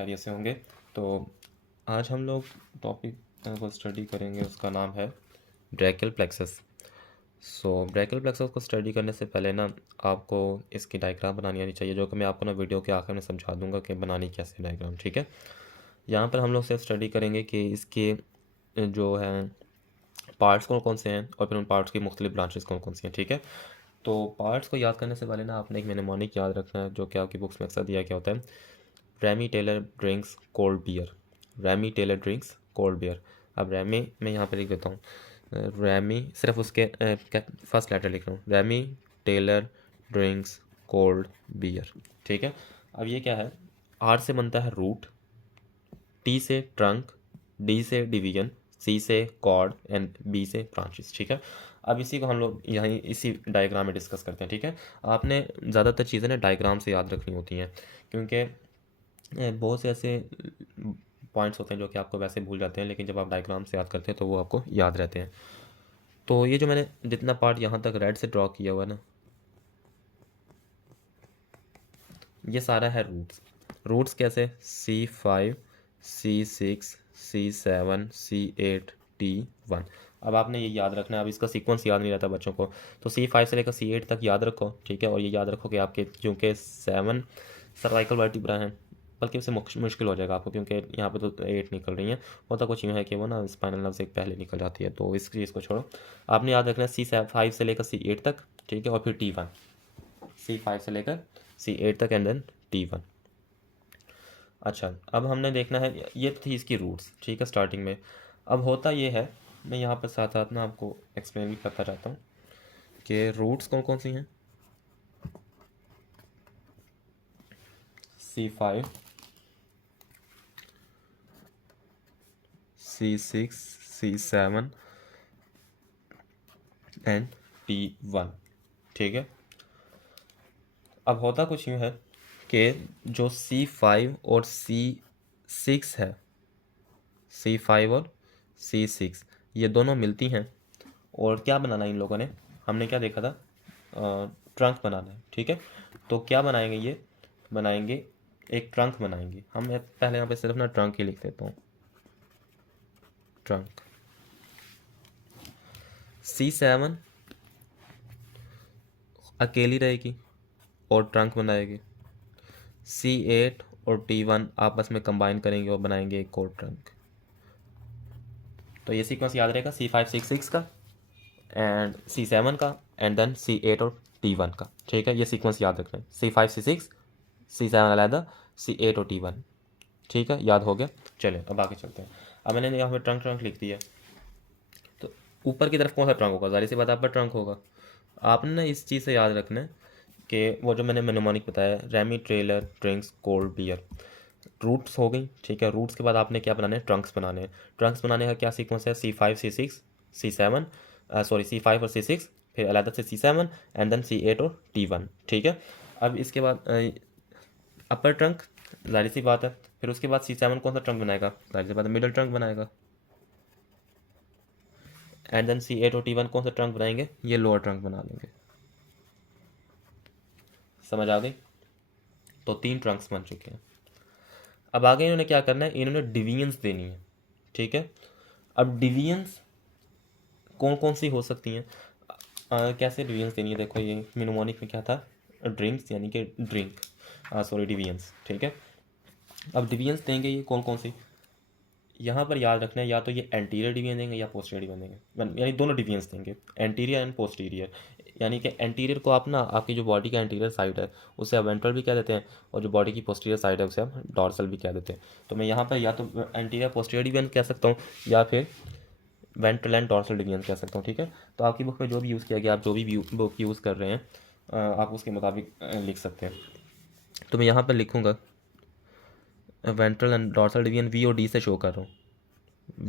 खैरियत से होंगे। तो आज हम लोग टॉपिक को स्टडी करेंगे, उसका नाम है ब्रैकियल प्लेक्सस। ब्रैकियल प्लेक्सस को स्टडी करने से पहले ना आपको इसकी डायग्राम बनानी आनी चाहिए, जो कि मैं आपको ना वीडियो के आखिर में समझा दूंगा कि बनानी कैसे डायग्राम। ठीक है, यहाँ पर हम लोग सिर्फ स्टडी करेंगे कि इसके जो है पार्ट्स कौन कौन से हैं और फिर उन पार्ट्स की मुख्तलिफ ब्रांचेस कौन कौन सी हैं। ठीक है, तो पार्ट्स को याद करने से पहले ना आपने एक मेनेमोनिक याद रखना है, जो कि आपकी बुक्स में अक्सर दिया गया होता है। Rami Taylor drinks cold beer. Rami Taylor drinks cold beer. अब रैमी मैं यहाँ पर लिख देता हूँ, रैमी सिर्फ उसके फर्स्ट लेटर लिख रहा हूँ, Rami Taylor drinks cold beer. ठीक है, अब ये क्या है, आर से बनता है रूट, टी से ट्रंक, डी से डिवीजन, सी से कॉर्ड एंड बी से ब्रांचेस। ठीक है, अब इसी को हम लोग यहीं इसी डायग्राम में डिस्कस करते हैं। ठीक है, आपने ज़्यादातर चीज़ें ना डायग्राम से याद रखनी होती हैं, क्योंकि बहुत से ऐसे पॉइंट्स होते हैं जो कि आपको वैसे भूल जाते हैं, लेकिन जब आप डायग्राम से याद करते हैं तो वो आपको याद रहते हैं। तो ये जो मैंने जितना पार्ट यहाँ तक रेड से ड्रॉ किया हुआ है ना, ये सारा है रूट्स। रूट्स कैसे, C5 C6 C7 C8 T1। अब आपने ये याद रखना है। अब इसका सीक्वेंस याद नहीं रहता बच्चों को, तो C5 से लेकर C8 तक याद रखो। ठीक है, और ये याद रखो कि आपके क्योंकि 7 सर्वाइकल वर्टिब्रा हैं, बल्कि उससे मुश्किल हो जाएगा आपको, क्योंकि यहाँ पे तो 8 निकल रही हैं। होता कुछ यूँ है कि वो ना स्पाइनल नर्व से पहले निकल जाती है, तो इस चीज़ को छोड़ो। आपने याद रखना है C5 से लेकर C8 तक। ठीक है, और फिर T1, C5 से लेकर C8 तक एंड देन T1। अच्छा, अब हमने देखना है, ये थी इसकी रूट्स। ठीक है, स्टार्टिंग में अब होता ये है, मैं यहाँ पर साथ साथ ना आपको एक्सप्लेन भी करता रहता हूँ कि रूट्स कौन कौन सी हैं। C5 C6 C7 and T1। ठीक है, अब होता कुछ यूँ है कि जो C5 और C6 है, C5 और C6 ये दोनों मिलती हैं, और क्या बनाना है इन लोगों ने, हमने क्या देखा था, ट्रंक बनाना है। ठीक है, तो क्या बनाएंगे, ये बनाएंगे एक ट्रंक बनाएंगे। हम पहले यहाँ पे सिर्फ ना ट्रंक ही लिख देता हूँ, ट्रंक। C7 अकेली रहेगी और ट्रंक बनाएगी, C8 और T1 आपस में कंबाइन करेंगे और बनाएंगे एक और ट्रंक। तो ये सीक्वेंस याद रहेगा, C5 C6 का एंड C7 का एंड देन C8 और T1 का। ठीक है, ये सीक्वेंस याद रखना है, C5 C6 C7 अलहदा, C8 और T1। ठीक है, याद हो गया। चले अब आगे चलते हैं। अब मैंने यहाँ पे ट्रंक ट्रंक लिख दिया, तो ऊपर की तरफ कौन सा ट्रंक होगा, जाहिर सी बात आप पर ट्रंक होगा। आपने ना इस चीज़ से याद रखना है कि वो जो मैंने मेनेमोनिक बताया, Rami Taylor drinks cold beer, roots हो गई। ठीक है, रूट्स के बाद आपने क्या बनाने हैं, ट्रंक्स बनाने हैं। ट्रंक्स बनाने का क्या सीक्वेंस है, C5 C6 C7 sorry C5 और C6, फिर अलग से C7 एंड देन C8 और T1। ठीक है, अब इसके बाद अपर ट्रंक, जाहिर सी बात है। फिर उसके बाद C7 कौन सा ट्रंक बनाएगा, जाहिर सी बात है मिडिल ट्रंक बनाएगा। एंड देन C8 और T1 कौन सा ट्रंक बनाएंगे, ये लोअर ट्रंक बना देंगे। समझ आ गई, तो 3 ट्रंक्स बन चुके हैं। अब आगे इन्होंने क्या करना है, इन्होंने डिवीजन्स देनी है। ठीक है, अब डिवीजन्स कौन कौन सी हो सकती हैं, कैसे डिवीजन्स देनी है, देखो ये मेनेमोनिक में क्या था, ड्रिंक्स यानी कि ड्रिंक, सॉरी डिवीजन्स। ठीक है, अब डिवीजन्स देंगे ये कौन कौन सी, यहाँ पर याद रखना है, या तो ये एंटीरियर डिवीजन देंगे या पोस्टीरियर डिवीजन देंगे, यानी दोनों डिवीजन्स देंगे, एंटीरियर एंड पोस्टीरियर। यानी कि एंटीरियर को आप ना आपकी जो बॉडी का एंटीरियर साइड है उसे आप वेंट्रल भी कह देते हैं, और जो बॉडी की पोस्टीरियर साइड है उसे आप डॉर्सल भी कह देते हैं। तो मैं यहाँ पर या तो एंटीरियर पोस्टीरियर डिवीजन कह सकता हूँ, या फिर वेंट्रल एंड डॉर्सल डिवीजन कह सकता हूँ। ठीक है, तो आपकी बुक में जो भी यूज़ किया गया, आप जो भी बुक यूज़ कर रहे हैं आप उसके मुताबिक लिख सकते हैं। तो मैं यहाँ पर लिखूँगा ventral and dorsal division V और D से शो कर रहा हूँ,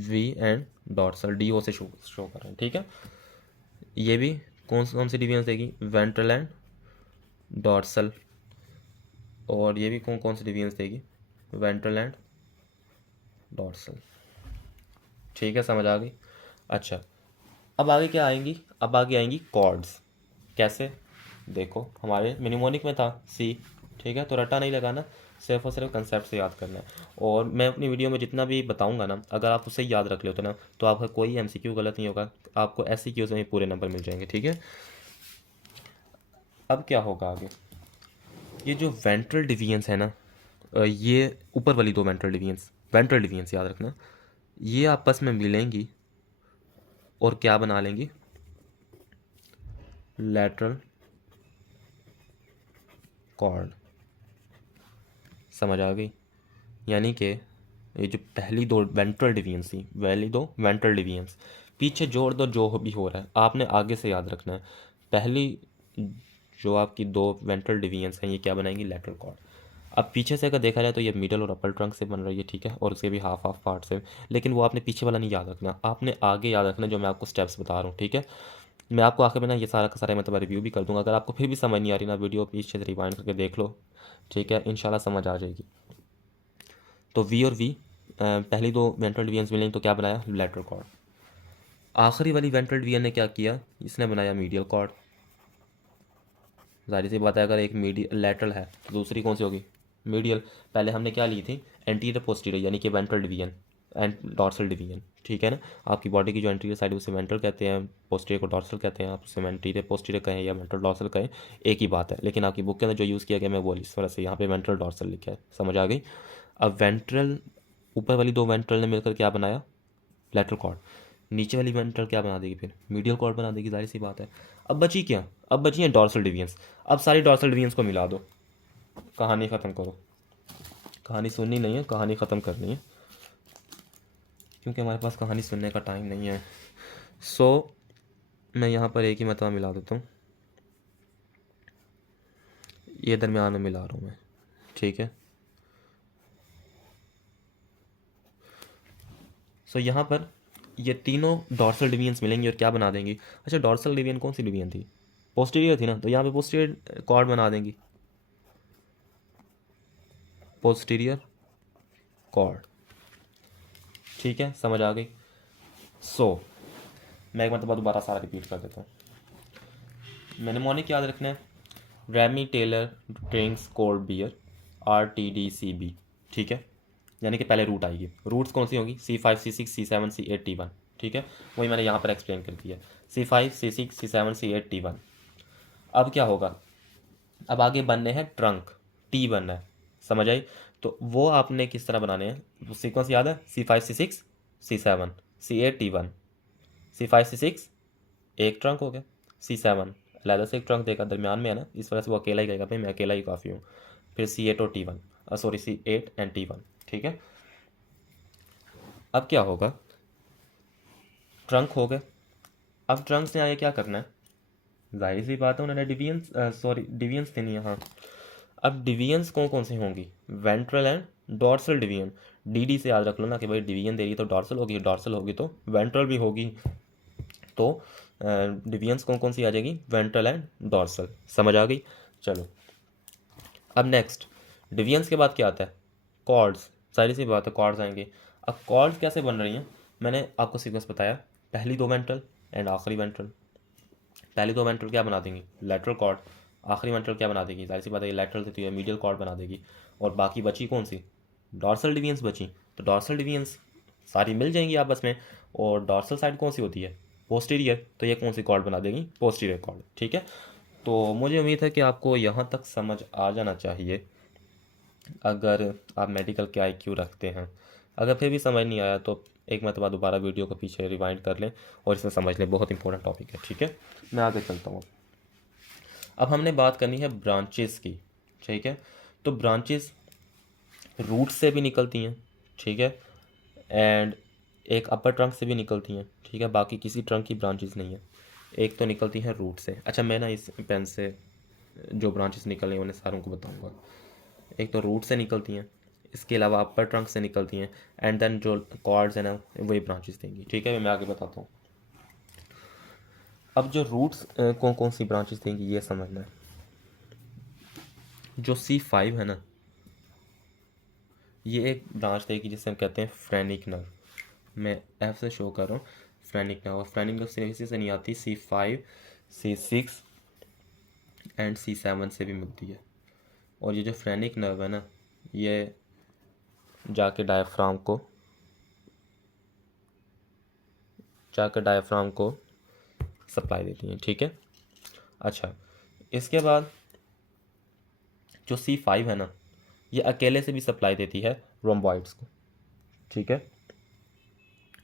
V एंड डॉर्सल DO से शो कर रहे हैं। ठीक है, ये भी कौन कौन सी डिवीजन देगी, वेंट्रल एंड डॉर्सल, और ये भी कौन कौन सी डिवीजन देगी, वेंट्रल एंड डॉर्सल। ठीक है, समझ आ गई। अच्छा, अब आगे क्या आएंगी, अब आगे आएंगी कॉर्ड्स। कैसे, देखो हमारे मिनिमोनिक में था C। ठीक है, तो रटा नहीं लगाना, सिर्फ और सिर्फ कंसेप्ट से याद करना है। और मैं अपनी वीडियो में जितना भी बताऊंगा ना, अगर आप उसे याद रख लेते ना तो आपका कोई एमसीक्यू गलत नहीं होगा, आपको एससीक्यूज में पूरे नंबर मिल जाएंगे। ठीक है, अब क्या होगा आगे, ये जो वेंट्रल डिवियंस है ना, ये ऊपर वाली दो वेंट्रल डिवियंस याद रखना, ये आपस में मिलेंगी और क्या बना लेंगी, लैटरल कॉर्ड। समझ आ गई? यानी कि ये जो पहली दो वेंट्रल डिवियंस थी, पहली दो वेंट्रल डिवियंस, पीछे जोड़ दो जो भी हो रहा है, आपने आगे से याद रखना है। पहली जो आपकी दो वेंट्रल डिवियंस हैं ये क्या बनाएंगी, लेटरल कॉर्ड। अब पीछे से अगर देखा जाए तो ये मिडल और अपर ट्रंक से बन रही है, ठीक है, और उसके भी हाफ हाफ पार्ट से, लेकिन वो आपने पीछे वाला नहीं याद रखना, आपने आगे याद रखना जो मैं आपको स्टेप्स बता रहा हूँ। ठीक है, मैं आपको आखिर में ना ये सारा का सारा मतलब रिव्यू भी कर दूंगा। अगर आपको फिर भी समझ नहीं आ रही ना, वीडियो पीछे से रिवाइंड करके देख लो, ठीक है, इंशाल्लाह समझ आ जाएगी। तो वी और वी, पहली दो वेंट्रल डिवीजन्स मिलेंगे तो क्या बनाया, लेटरल कॉर्ड। आखिरी वाली वेंट्रल डिवीजन ने क्या किया, इसने बनाया मीडियल कॉर्ड। जाहिर सी बात है, अगर एक मीडियल लेटरल है तो दूसरी कौन सी होगी, मीडियल। पहले हमने क्या ली थी, एंटीरियर पोस्टीरियर, यानी कि ventral division and dorsal division. ठीक है ना, आपकी बॉडी की जो एंटीरियर साइड है उसे वेंट्रल कहते हैं, पोस्टीरियर को डॉर्सल कहते हैं। आप उसे एंटीरियर पोस्टीरियर कहें या वेंट्रल डॉर्सल कहें, एक ही बात है, लेकिन आपकी बुक के अंदर जो यूज़ किया गया मैं वो इस तरह से यहाँ पे वेंट्रल डॉर्सल लिखा है। समझ आ गई? अब वेंट्रल, ऊपर वाली दो वेंट्रल ने मिलकर क्या बनाया, लेटरल कॉर्ड। नीचे वाली वेंट्रल क्या बना देगी, फिर मीडियल कॉर्ड बना देगी, जाहिर सी बात है। अब बची क्या, अब बची है डॉर्सल डिवीजन्स। अब सारी डॉर्सल डिवीजन्स को मिला दो, कहानी ख़त्म करो। कहानी सुननी नहीं है, कहानी ख़त्म करनी है, क्योंकि हमारे पास कहानी सुनने का टाइम नहीं है। सो मैं यहाँ पर एक ही मतवा मिला देता हूँ, ये दरमियान में मिला रहा हूँ मैं, ठीक है। सो यहाँ पर ये तीनों डॉर्सल डिवीजन्स मिलेंगी और क्या बना देंगी। अच्छा, डॉर्सल डिवीजन कौन सी डिवीजन थी, पोस्टीरियर थी ना, तो यहाँ पे पोस्टीरियर कॉर्ड बना देंगी, पोस्टीरियर कॉर्ड। ठीक है, समझ आ गई? मैं एक मतलब दोबारा सारा रिपीट कर देता हूँ। मेनेमोनिक याद रखना है, Rami Taylor drinks cold beer, RTDCB। ठीक है, यानी कि पहले रूट आएगी, रूट्स कौन सी होंगी, C5 C6 C7 C8 T1। ठीक है, वही मैंने यहाँ पर एक्सप्लेन कर दिया, C5 C6 C7 C8 T1। अब क्या होगा, अब आगे बनने हैं ट्रंक, टी बनना है। समझ आई? तो वो आपने किस तरह बनाने हैं, सीक्वेंस याद है, C5 C6 C7 C8 T1, C5 C6 एक ट्रंक हो गया, C7 अलहदा से एक ट्रंक देगा, दरमियान में है ना, इस वजह से वो अकेला ही कहेगा भाई मैं अकेला ही काफ़ी हूँ। फिर C8 और T1, sorry C8 and T1। ठीक है, अब क्या होगा, ट्रंक हो गए। अब ट्रंक से आगे क्या करना है, जाहिर सी बात है उन्होंने डिवियंस, सॉरी डिवियंस देनी है, हाँ। अब डिवीजन्स कौन कौन सी होंगी, ventral and dorsal division. DD से याद रख लो ना कि भाई डिवीजन दे रही है तो डॉर्सल होगी, डॉर्सल होगी तो वेंट्रल भी होगी। तो डिवीजन्स कौन कौन सी आ जाएगी, वेंट्रल एंड डॉर्सल। समझ आ गई? चलो, अब नेक्स्ट डिवीजन्स के बाद क्या आता है, कॉर्ड्स। सारी सी बात है, कॉर्ड्स आएंगे। अब कॉर्ड्स कैसे बन रही हैं, मैंने आपको सीक्वेंस बताया, पहली दो वेंट्रल एंड आखिरी वेंट्रल। पहली दो वेंट्रल क्या बना देंगी, लेटरल कॉर्ड। आखिरी वेंट्रल क्या बना देगी, जाहिर सी बात है लेटरल थी तो ये मीडियल कॉर्ड बना देगी। और बाकी बची कौन सी, डॉर्सल डिवीजन्स बची। तो डॉर्सल डिवीजन्स सारी मिल जाएंगी आपस में, और डॉर्सल साइड कौन सी होती है, पोस्टीरियर, तो ये कौन सी कॉर्ड बना देगी, पोस्टीरियर कॉर्ड। ठीक है, तो मुझे उम्मीद है कि आपको यहाँ तक समझ आ जाना चाहिए, अगर आप मेडिकल के IQ रखते हैं। अगर फिर भी समझ नहीं आया तो एक मरतबा दोबारा वीडियो को पीछे रिवाइंड कर लें और इसमें समझ लें, बहुत इंपॉर्टेंट टॉपिक है। ठीक है, मैं आगे चलता हूँ। अब हमने बात करनी है ब्रांचेस की। ठीक है, तो ब्रांचेस रूट से भी निकलती हैं, ठीक है, एंड एक अपर ट्रंक से भी निकलती हैं। ठीक है, बाकी किसी ट्रंक की ब्रांचेस नहीं है, एक तो निकलती हैं रूट से। अच्छा, मैं ना इस पेन से जो ब्रांचेस निकल रही हैं उन्हें सारों को बताऊंगा। एक तो रूट से निकलती हैं, इसके अलावा अपर ट्रंक से निकलती हैं, एंड देन जो कॉर्ड्स हैं ना वही ब्रांचेस देंगी। ठीक है, मैं आगे बताता हूँ। अब जो रूट्स कौन कौन सी ब्रांचेस देंगी ये समझना है। जो C5 है ना, ये एक ब्रांच देगी जिसे हम कहते हैं फ्रेनिक नर्व। मैं F से शो कर रहा हूँ, फ्रेनिक नर्व। और फ्रेनिक नर्व सिर्फ इसी से नहीं आती, C5 C6 एंड C7 से भी मिलती है। और ये जो फ्रेनिक नर्व है ना, ये जाके डायफ्राम को सप्लाई देती हैं, ठीक है। अच्छा, इसके बाद जो C5 है ना, ये अकेले से भी सप्लाई देती है रोम्बॉइड्स को, ठीक है।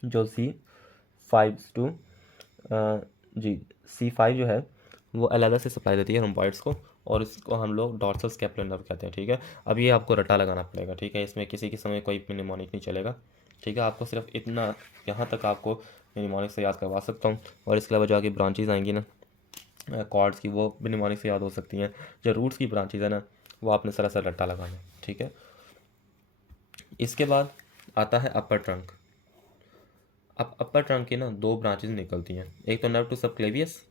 जो C5 जी C5 जो है वो अलग से सप्लाई देती है रोम्बॉइड्स को, और इसको हम लोग डॉर्सल स्कैपुलर नर्व कहते हैं, ठीक है। अब ये आपको रटा लगाना पड़ेगा, ठीक है। इसमें किसी के समय कोई निमोनिक नहीं चलेगा, ठीक है। आपको सिर्फ इतना यहाँ तक आपको निमोनिक से याद करवा सकता हूँ, और इसके अलावा जो आगे ब्रांचेज आएंगी ना कॉर्ड्स की, वो भी निमोनिक से याद हो सकती हैं। जो रूट्स की ब्रांचेज है ना, वो आपने सरासर रट्टा लगाना है, ठीक है। इसके बाद आता है अपर ट्रंक। अब अपर ट्रंक की ना दो ब्रांचेज निकलती हैं, एक तो नर्व टू सबक्लेवियस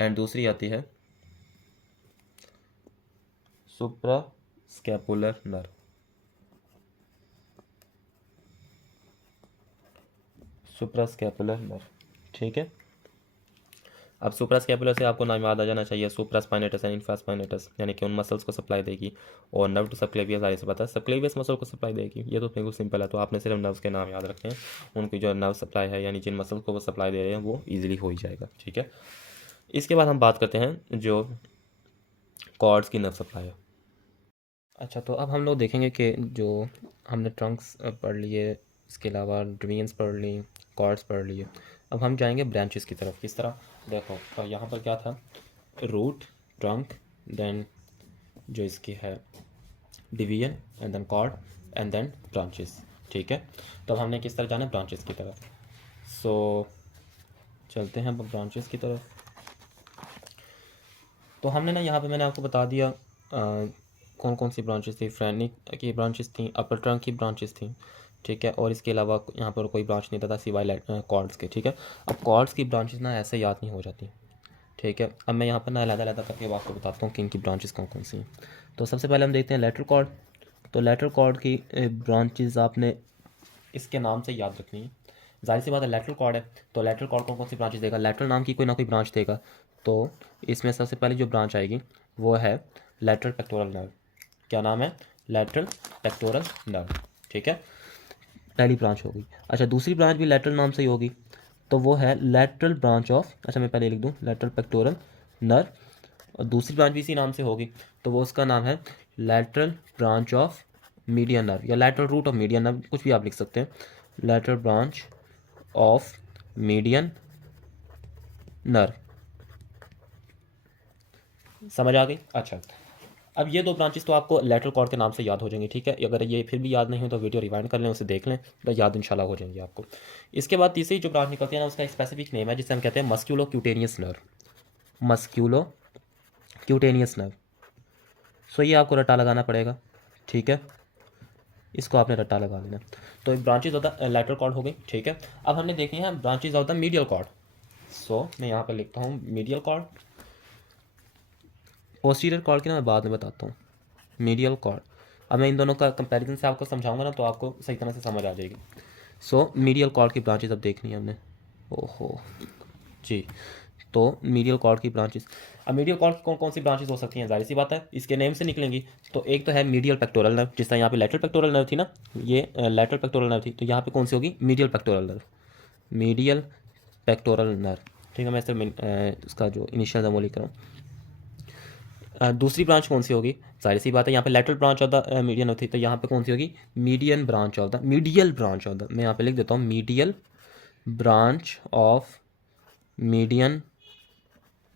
एंड दूसरी आती है सुप्रास्कैपुलर नर्व। ठीक है। अब सुप्रास्कैपुलर से आपको नाम याद आ जाना चाहिए, सुप्रास्पाइनेटस एंड इंफ्रास्पाइनेटस, यानी कि उन मसल्स को सप्लाई देगी। और नर्व टू सबक्लेवियस सारे से पता है, सबक्लेवियस मसल को सप्लाई देगी। ये तो बिल्कुल सिंपल है, तो आपने सिर्फ नर्व्स के नाम याद रखे हैं, उनकी जो नर्व सप्लाई है, यानी जिन मसल्स को वो सप्लाई दे रहे हैं, वो ईजिली हो ही जाएगा, ठीक है। इसके बाद हम बात करते हैं जो कॉर्ड्स की नर्व सप्लाई है। अच्छा, तो अब हम लोग देखेंगे कि जो हमने ट्रंक्स पढ़ लिए, इसके अलावा डिवीजन्स पढ़ ली, कॉर्ड्स पढ़ लिए, अब हम जाएंगे ब्रांचेस की तरफ। किस तरह, देखो तो यहाँ पर क्या था, रूट, ट्रंक, देन जो इसकी है division, and then cord, and then branches, ठीक है। तो अब हमने किस तरह जाना है ब्रांचेस की तरफ। सो चलते हैं अब ब्रांचेस की तरफ। तो हमने ना यहाँ पे मैंने आपको बता दिया कौन कौन सी ब्रांचेस थी। फ्रेनिक की ब्रांचेस थी, अपर ट्रंक की ब्रांचेस थी, ठीक है। और इसके अलावा यहाँ पर कोई ब्रांच नहीं था सिवाय कॉर्ड्स के, ठीक है। अब कॉर्ड्स की ब्रांचेस ना ऐसे याद नहीं हो जाती, ठीक है। अब मैं यहाँ पर ना अलग करके आपको बताता हूँ कि इनकी ब्रांचेस कौन कौन सी हैं। तो सबसे पहले हम देखते हैं लेटरल कॉर्ड। तो लेटरल कॉर्ड की ब्रांचेस आपने इसके नाम से याद रखनी है। जाहिर सी बात है लेटरल कॉर्ड है, तो लेटरल कॉर्ड कौन कौन सी ब्रांचेस देगा, लेटरल नाम की कोई ना कोई ब्रांच देगा। तो इसमें सबसे पहले जो ब्रांच आएगी वो है लेटरल पेक्टोरल नर्व। क्या नाम है, लेटरल पेक्टोरल नर्व, ठीक है, पहली ब्रांच होगी। अच्छा, दूसरी ब्रांच भी लेटरल नाम से ही होगी, तो वो है लेटरल ब्रांच ऑफ, अच्छा मैं पहले लिख दूँ लेटरल पेक्टोरल नर्व, और दूसरी ब्रांच भी इसी नाम से होगी, तो वो उसका नाम है lateral branch of median nerve, या lateral root of median nerve, कुछ भी आप लिख सकते हैं, lateral branch of median nerve. समझ आ गई। अच्छा, अब ये दो ब्रांचेस तो आपको लेटरल कॉर्ड के नाम से याद हो जाएंगी, ठीक है। अगर ये फिर भी याद नहीं हो तो वीडियो रिवाइंड कर लें, उसे देख लें, तो याद इंशाल्लाह हो जाएंगी आपको। इसके बाद तीसरी जो ब्रांच निकलती है ना, उसका एक स्पेसिफिक नेम है जिसे हम कहते हैं musculocutaneous nerve. Musculocutaneous nerve. So ये आपको रट्टा लगाना पड़ेगा, ठीक है, इसको आपने रट्टा लगा लेना। तो branches of the lateral cord हो गई, ठीक है। अब हमने देखनी है branches of the medial cord. So मैं यहाँ पर लिखता हूँ मीडियल कॉर्ड। पोस्टीरियर कॉर्ड की ना मैं बाद में बताता हूँ, मीडियल कॉर्ड। अब मैं इन दोनों का कंपैरिजन से आपको समझाऊंगा ना, तो आपको सही तरह से समझ आ जाएगी। सो मीडियल कॉर्ड की ब्रांचेज अब देखनी है हमने। ओहो जी, तो मीडियल कॉर्ड की ब्रांचेस। अब मीडियल कॉर्ड कौन कौन सी ब्रांचेस हो सकती हैं, जाहिर सी बात है इसके नेम से निकलेंगी। तो एक तो है मीडियल पेक्टोरल नर्व, जिस तरह यहाँ पे लेटरल पेक्टोरल नर्व थी ना, ये लेटरल पेक्टोरल नर्व थी, तो यहाँ पे कौन सी होगी, medial pectoral nerve, medial pectoral nerve, ठीक है। मैं सिर्फ उसका जो इनिशियल वो लिख रहा हूँ। दूसरी ब्रांच कौन सी होगी, जाहिर सी बात है यहाँ पे lateral branch of the median होती, तो यहाँ पे कौन सी होगी, medial branch of the, medial branch of the, मैं यहाँ पे लिख देता हूँ medial branch of median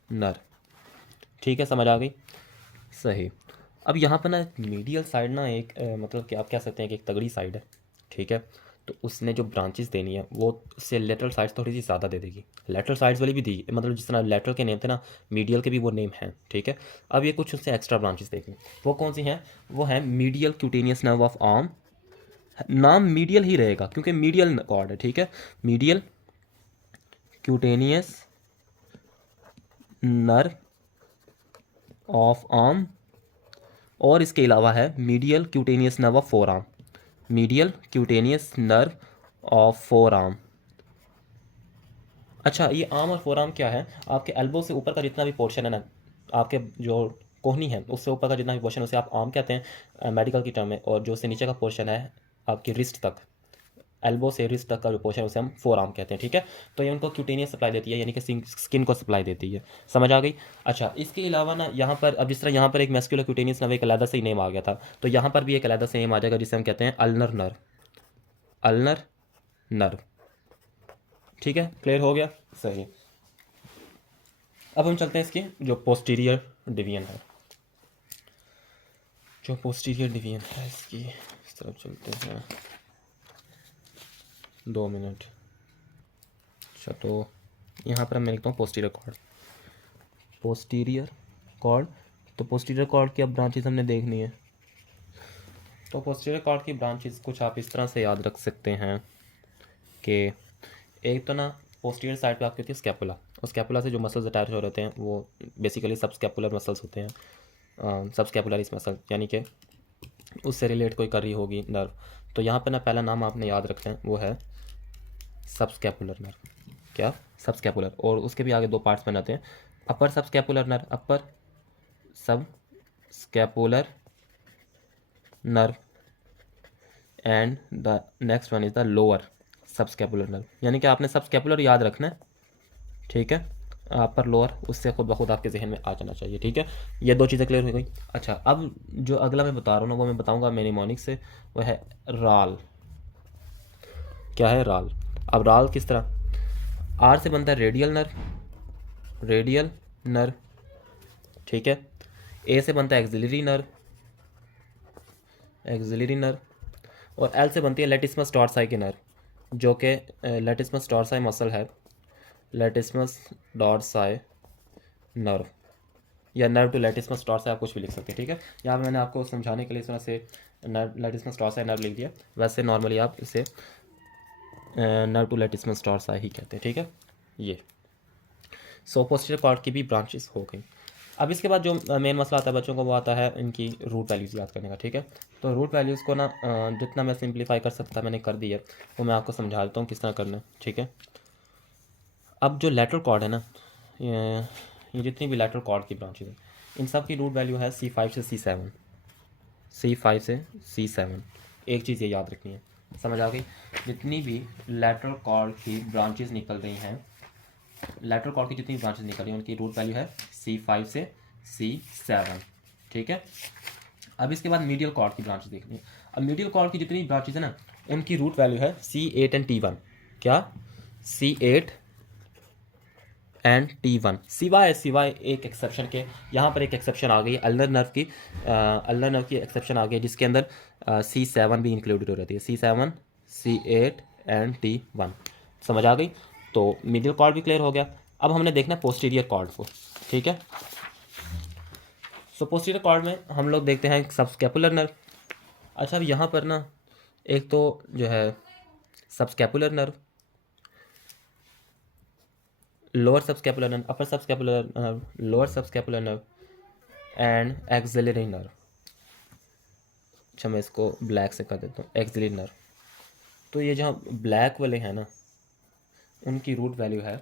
nerve, ठीक है। समझ आ गई, सही। अब यहाँ पर ना मीडियल साइड ना एक मतलब कि आप कह सकते हैं कि एक तगड़ी साइड है, ठीक है। तो उसने जो ब्रांचेस देनी है वो उससे लेटरल साइड्स थोड़ी सी ज़्यादा दे देगी। लेटरल साइड्स वाली भी दी, मतलब जिस तरह लेटरल के नेम थे ना, मीडियल के भी वो नेम हैं, ठीक है। अब ये कुछ उससे एक्स्ट्रा ब्रांचेस देखनी, वो कौन सी हैं, वो है medial cutaneous nerve of arm. नाम मीडियल ही रहेगा क्योंकि मीडियल कॉर्ड है, ठीक है। Medial cutaneous nerve of arm, और इसके अलावा है medial cutaneous nerve of four arm, medial cutaneous nerve of four arm. अच्छा, ये आर्म और फोर आर्म क्या है? आपके एल्बो से ऊपर का जितना भी पोर्शन है ना, आपके जो कोहनी है उससे ऊपर का जितना भी पोर्शन है उसे आप आर्म कहते हैं मेडिकल की टर्म में, और जो उससे नीचे का पोर्शन है आपकी रिस्ट तक, एल्बो से रिस्ट तक का जो पोर्शन है उसे हम फोर आर्म कहते हैं, ठीक है। तो ये उनको क्यूटेनियस सप्लाई देती है, यानी कि स्किन को सप्लाई देती है, समझ आ गई। अच्छा, इसके अलावा ना यहाँ पर, अब जिस तरह यहाँ पर एक मैस्कुलर क्यूटेनियस नाम एक अलग से ही नेम आ गया था, तो यहाँ पर भी एक अलग से नेम आ जाएगा जिसे हम कहते हैं अल्नर नर्व, अल्नर नर्व, ठीक है, क्लियर हो गया, सही। अब हम चलते हैं इसके जो पोस्टीरियर डिवीजन है, जो पोस्टीरियर डिवीजन है इसकी, इस तरफ चलते हैं, 2 मिनट। अच्छा, तो यहाँ पर मैं लिखता हूँ पोस्टीरियर कॉर्ड, पोस्टीरियर कॉर्ड। तो पोस्टीरियर कॉर्ड की अब ब्रांचेस हमने देखनी है। तो पोस्टीरियर कॉर्ड की ब्रांचेस कुछ आप इस तरह से याद रख सकते हैं कि एक तो ना पोस्टीरियर साइड पे आपकी होती है स्कैपुला, और स्कैपुला से जो मसल्स अटैच हो रहते हैं वो बेसिकली सब स्कैपुलर मसल्स होते हैं, सब स्कैपुलरिस मसल, यानी कि उससे रिलेट कोई कर रही होगी नर्व। तो यहाँ पर ना पहला नाम आपने याद रखना है, वो है सब स्कैपुलर नर्व। क्या? सब स्कैपुलर। और उसके भी आगे 2 पार्ट्स बनाते हैं, अपर सब स्कैपुलर नर्व, अपर सब scapular nerve, and the next one is the lower सब स्कैपुलर नर्व। यानी कि आपने सब स्कैपुलर याद रखना है, ठीक है, अपर लोअर उससे खुद ब खुद आपके जहन में आ जाना चाहिए, ठीक है। ये 2 चीज़ें क्लियर हो गई। अच्छा, अब जो अगला मैं बता रहा हूँ ना वो मैं बताऊँगा मेनिमोनिक से, वो है राल। क्या है? राल। अब राल किस तरह? आर से बनता है रेडियल नर्व, रेडियल नर्व, ठीक है। ए से बनता है एक्सिलरी नर्व, एक्सिलरी नर्व, और एल से बनती है लेटिस्मस टॉर्साई की नर्व, जो कि लेटिस्मस टॉर्साई मसल है, लेटिस्मस डॉर्साई नर्व, या नर्व टू लेटिस्मस टॉर्साई, आप कुछ भी लिख सकते हैं, ठीक है। यहाँ मैंने आपको समझाने के लिए इस तरह से नर्व लेटिस्मस टॉर्साई नर्व लिख दिया, वैसे नॉर्मली आप इसे नर्व टू लेटिस्मस टॉर्साई ही कहते हैं, ठीक है। ये सो पोस्टीरियर कॉर्ड की भी ब्रांचेस हो गई। अब इसके बाद जो मेन मसला आता है बच्चों को, वो आता है इनकी रूट वैल्यूज़ याद करने का, ठीक है। तो रूट वैल्यूज़ को ना जितना मैं सिंप्लीफाई कर सकता मैंने कर दिया, वो मैं आपको समझा देता हूँ किस तरह करना है, ठीक है। अब जो लेटरल कॉर्ड है ना, ये जितनी भी लेटरल कॉर्ड की ब्रांचेज हैं, इन सब की रूट वैल्यू है C5 से C7, C5 से C7। एक चीज़ ये याद रखनी है, समझ आ गई। जितनी भी लेटरल कॉर्ड की ब्रांचेज निकल रही हैं, लेटरल कॉर्ड की जितनी ब्रांचेज निकल रही हैं उनकी रूट वैल्यू है C5 से C7, ठीक है। अब इसके बाद मीडियल कॉर्ड की ब्रांचेज देखनी है। अब मीडियल कॉर्ड की जितनी ब्रांचेज है ना, उनकी रूट वैल्यू है C8 एंड T1। क्या? C8 एंड T1, सिवाय एक एक्सेप्शन के। यहाँ पर एक एक्सेप्शन आ गई अल्नर नर्व की, अल्नर नर्व की एक्सेप्शन आ गई जिसके अंदर C7 भी इंक्लूडेड हो रहती है, C7, C8 एंड T1, समझ आ गई। तो मिडिल कॉर्ड भी क्लियर हो गया। अब हमने देखना पोस्टीरियर कॉर्ड को, ठीक है। सो पोस्टीरियर कॉर्ड में हम लोग देखते हैं सबस्कैपुलर नर्व। अच्छा, अब यहाँ पर ना एक तो जो है subscapular nerve, lower subscapular nerve, upper subscapular nerve, lower subscapular nerve and axillary nerve. अच्छा, मैं इसको ब्लैक से कर देता हूँ, एक्सिलरी नर्व। तो ये जहाँ ब्लैक वाले हैं ना, उनकी रूट वैल्यू है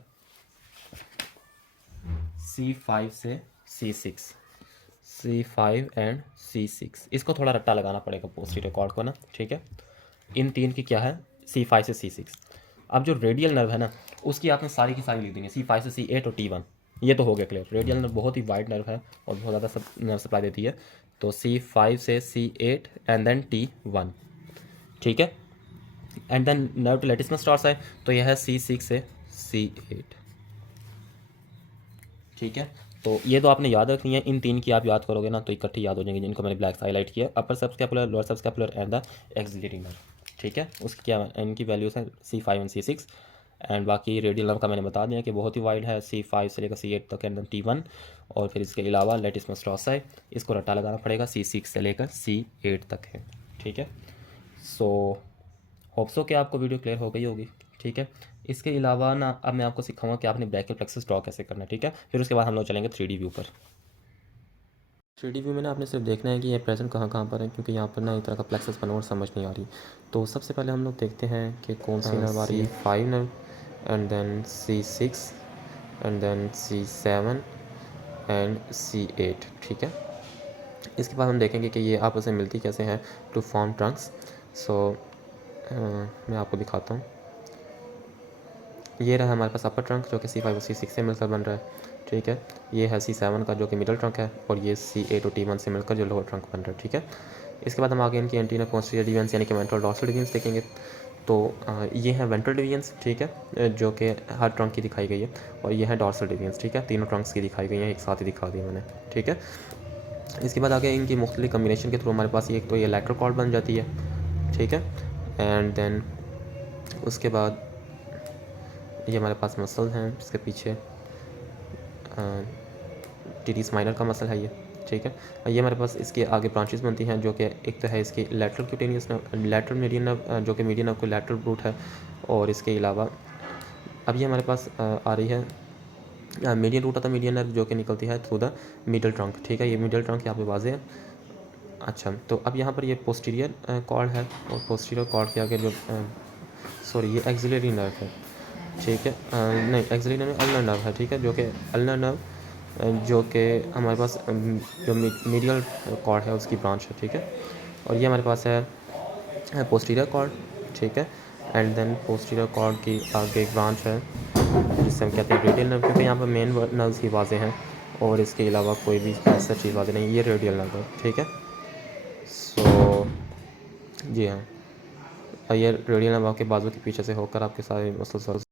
C5 से C6, C5 एंड C6। इसको थोड़ा रट्टा लगाना पड़ेगा पोस्टीरियर कॉर्ड को ना, ठीक है। इन 3 की क्या है? C5 से C6। अब जो रेडियल नर्व है ना, उसकी आपने सारी की सारी लिख देंगे, C5 से C8 और T1। ये तो हो गया क्लियर। रेडियल नर्व बहुत ही वाइड नर्व है और बहुत ज़्यादा सब नर्व सप्लाई देती है। तो C5 से C8 एंड देन T1, ठीक है। एंड देन नर्व टू लेटिस्मस टॉर्साई, तो यह है C6 से C8, ठीक है। तो ये तो आपने याद रखनी है। इन 3 की आप याद करोगे ना तो इकट्ठी याद हो जाएंगे, जिनको मैंने ब्लैक से हाईलाइट किया, upper subscapular, lower subscapular and the axillary nerve, ठीक है। उसकी क्या इनकी वैल्यूज है C5 एंड C6। एंड बाकी रेडियल नर्व का मैंने बता दिया कि बहुत ही वाइड है, C5 से लेकर C8 तक एंड T1। और फिर इसके अलावा लेटिस्मस टॉर्साई, इसको रट्टा लगाना पड़ेगा, C6 से लेकर C8 तक है, ठीक है। सो होप्सो कि आपको वीडियो क्लियर हो गई होगी, ठीक है। इसके अलावा ना अब मैं आपको सिखाऊंगा कि आपने ब्रैकियल प्लेक्सस ड्रॉ कैसे करना है, ठीक है। फिर उसके बाद हम लोग चलेंगे 3D व्यू पर। 3D व्यू में ना आपने सिर्फ देखना है कि ये प्रेजेंट कहाँ कहाँ पर है, क्योंकि यहाँ पर ना इस तरह का प्लेक्सस बना और समझ नहीं आ रही। तो सबसे पहले हम लोग देखते हैं कि कौन सी नर्व आ रही है। C5 nerve, and then C6 and then C7 and C8, ठीक है। इसके बाद हम देखेंगे कि ये आपस में मिलती कैसे हैं टू फॉर्म ट्रंक्स। सो मैं आपको दिखाता हूँ। ये रहा हमारे पास अपर ट्रंक जो कि C5 और C6 से मिलकर बन रहा है, ठीक है। ये है C7 का जो कि मिडल ट्रंक है, और ये C8 और T1 से मिलकर जो लोअर ट्रंक बन रहा है, ठीक है। इसके बाद हम आगे इनकी एंटीरियर पोस्टीरियर डिवीजन्स यानी कि वेंट्रल डॉर्सल डिवीजन्स देखेंगे। तो ये है वेंट्रल डिवीजन्स, ठीक है, जो कि हर ट्रंक की दिखाई गई है, और ये है डॉर्सल डिवीजन्स, ठीक है। तीनों ट्रंक्स की दिखाई गई हैं, एक साथ ही दिखा दी मैंने, ठीक है। इसके बाद आगे इनकी मुख्तलिफ कम्बिनेशन के थ्रू हमारे पास एक तो ये लैटरल कॉर्ड बन जाती है, ठीक है। एंड देन उसके बाद ये हमारे पास मसल हैं, इसके पीछे टीटीस माइनर का मसल है ये, ठीक है। ये हमारे पास इसके आगे ब्रांचेस बनती हैं, जो कि एक तो है इसकी lateral cutaneous nerve, lateral median nerve, जो कि मीडियन नर्व को लैटरल रूट है, और इसके अलावा अब ये हमारे पास आ रही है median root of the median nerve, जो कि निकलती है थ्रू द मिडल ट्रंक, ठीक है। ये मिडल ट्रंक यहाँ पे वाजे है। अच्छा, तो अब यहाँ पर ये पोस्टीरियर कॉर्ड है, और पोस्टीरियर कॉर्ड के आगे जो सॉरी ये एक्सिलरी नर्व है, ठीक है। नहीं, एक्सिलरी नर्व अल्नर नर्व है, ठीक है, जो कि अल्नर नर्व जो कि हमारे पास जो मीडियल कॉर्ड है उसकी ब्रांच है, ठीक है। और ये हमारे पास है पोस्टीरियर कॉर्ड, ठीक है। एंड देन पोस्टीरियर कॉर्ड की आगे एक ब्रांच है जिससे हम कहते हैं रेडियल नर्व, क्योंकि यहाँ पर मेन नर्व्स ही वाजे हैं, और इसके अलावा कोई भी ऐसा चीज़ वाजे नहीं, ये रेडियल नर्व है, ठीक है। सो जी हाँ, ये रेडियल नर्व आपके बाजू के पीछे से होकर आपके सारे मसल्स